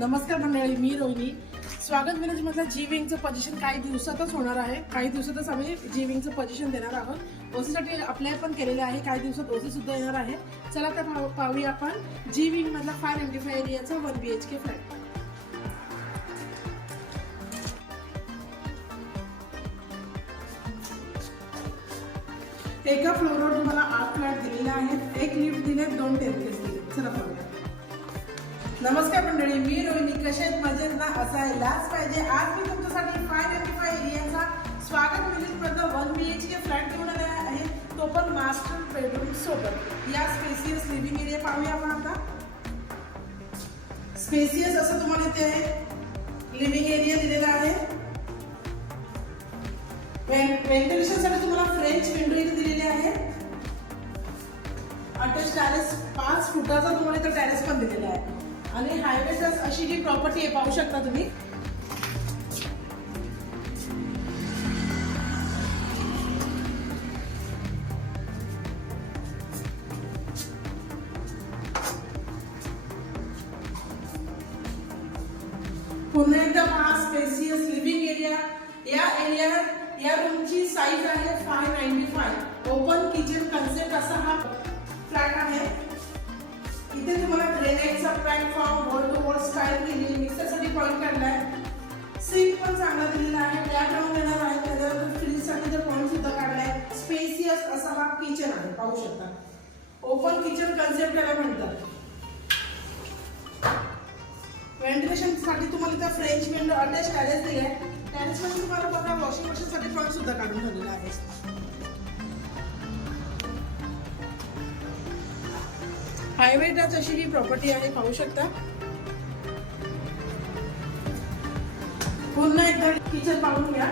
नमस्कार मंडळी, मी रोहिणी. स्वागत विलेजमधलं जी विंगचं पोझिशन काही दिवसातच होणार आहे. काही दिवसातच आम्ही जी विंगचं पोझिशन देणार आहोत. ओसीसाठी अप्लाय पण केलेलं आहे. काही दिवसात ओसी सुद्धा येणार आहे. चला तर पाहूया आपण जी विंग मधला 595 एरियाचा 1 BHK फ्लॅट. एका फ्लोरवर तुम्हाला 8 फ्लॅट दिलेले आहेत. एक लिफ्ट दिले, 2 टेरेस दिले. चला पाहूया. नमस्कार मंडळी, मी रोहिणी. कशा आहेत? मजेत ना? असायलाच पाहिजे. आज मी तुमच्यासाठी 595 एरियाचा स्वागत विलेजमधला 1 BHK फ्लॅट घेऊन आले आहे. तो पण मास्टर बेडरूम सोबत. या स्पेसियस लिव्हिंग एरिया पाहूया आपण आता. स्पेसियस असं तुम्हाला इथे लिव्हिंग एरिया दिलेला आहे. व्हेंटिलेशनसाठी तुम्हाला फ्रेंच विंडो इथे दिलेली आहे. अटॅच टॅरेस 5 फुटाचा तुम्हाला इथे टॅरेस पण दिलेला आहे. आणि हायवे टच अशी जी प्रॉपर्टी आहे पाहू शकता तुम्ही. पुन्हा एकदा हा स्पेसियस लिव्हिंग एरिया. या रूमची साईज आहे 595. ओपन किचन कन्सेप्ट असा हा फ्लॅट आहे. इथे तुम्हाला ग्रेनाइटचा platform, wall to wall style केली, मिक्सरसाठी पॉईंट काढलाय. सिंक पण चांगला दिलेला आहे. टॅप लावून देणार आहे. त्याच्यावर फ्रीजसाठी तर पॉईंट सुद्धा काढलाय. स्पेसियस असा हा किचन आहे पाहू शकता. ओपन किचन कन्सेप्ट याला म्हणतात. व्हेंटिलेशन साठी तुम्हाला इथे फ्रेंच विंडो, अटॅच टॅरेस दिलाय. टॅरेस मध्ये तुम्हाला बघा वॉशिंग मशीन साठी पॉईंट सुद्धा काढून ठेवलेला आहे. हायवे टच अशी ही प्रॉपर्टी आहे पाहू शकता. पुन्हा एकदा किचन पाहून घ्या.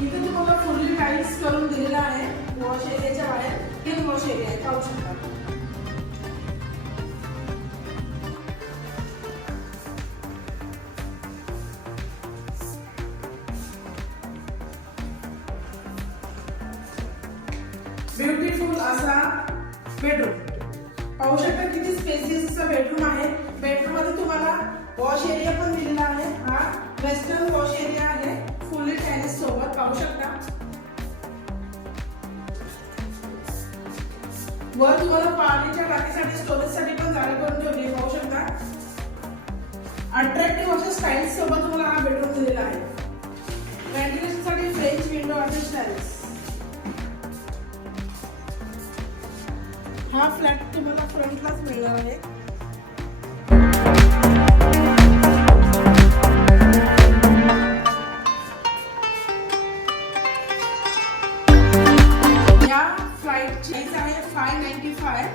इथे तुम्हाला फुल्ली टाईल्स करून दिलेला आहे. वॉश एरियाच्या बाहेर हे वॉश एरिया आहे पाहू शकता. ब्युटिफुल असा बेडरूम पाहू शकता. किती स्पेसियस असा बेडरूम आहे. बेडरूम मध्ये तुम्हाला वॉश एरिया पण दिलेला आहे. हा वेस्टर्न वॉश एरिया आहे फुल्ली टॅरेस सोबत पाहू शकता. वर तुम्हाला पाण्याच्या टाकीसाठी स्टोरेजसाठी पण जागा करून ठेवली पाहू शकता. अट्रॅक्टिव्ह अशा स्टाईल सोबत तुम्हाला हा बेडरूम दिलेला आहे. व्हेंटिलेशन साठी फ्रेंच विंडो आणि टॅरेस. हा फ्लॅट तुम्हाला फ्रंटलाच मिळणार आहे. या फ्लॅटची प्राइस आहे 595.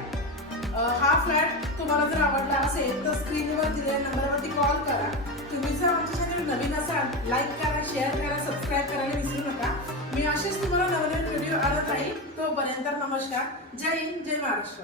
हा फ्लॅट तुम्हाला जर आवडला असेल तर स्क्रीनवर दिलेल्या नंबरवरती कॉल करा. तुम्ही जर आमच्या चॅनल नवीन असाल, लाईक करा, शेअर करा, सबस्क्राईब करायला विसरू नका. मी असेच तुम्हाला नवीन व्हिडिओ आणत राहील. तोपर्यंत नमस्कार. जय हिंद, जय महाराष्ट्र.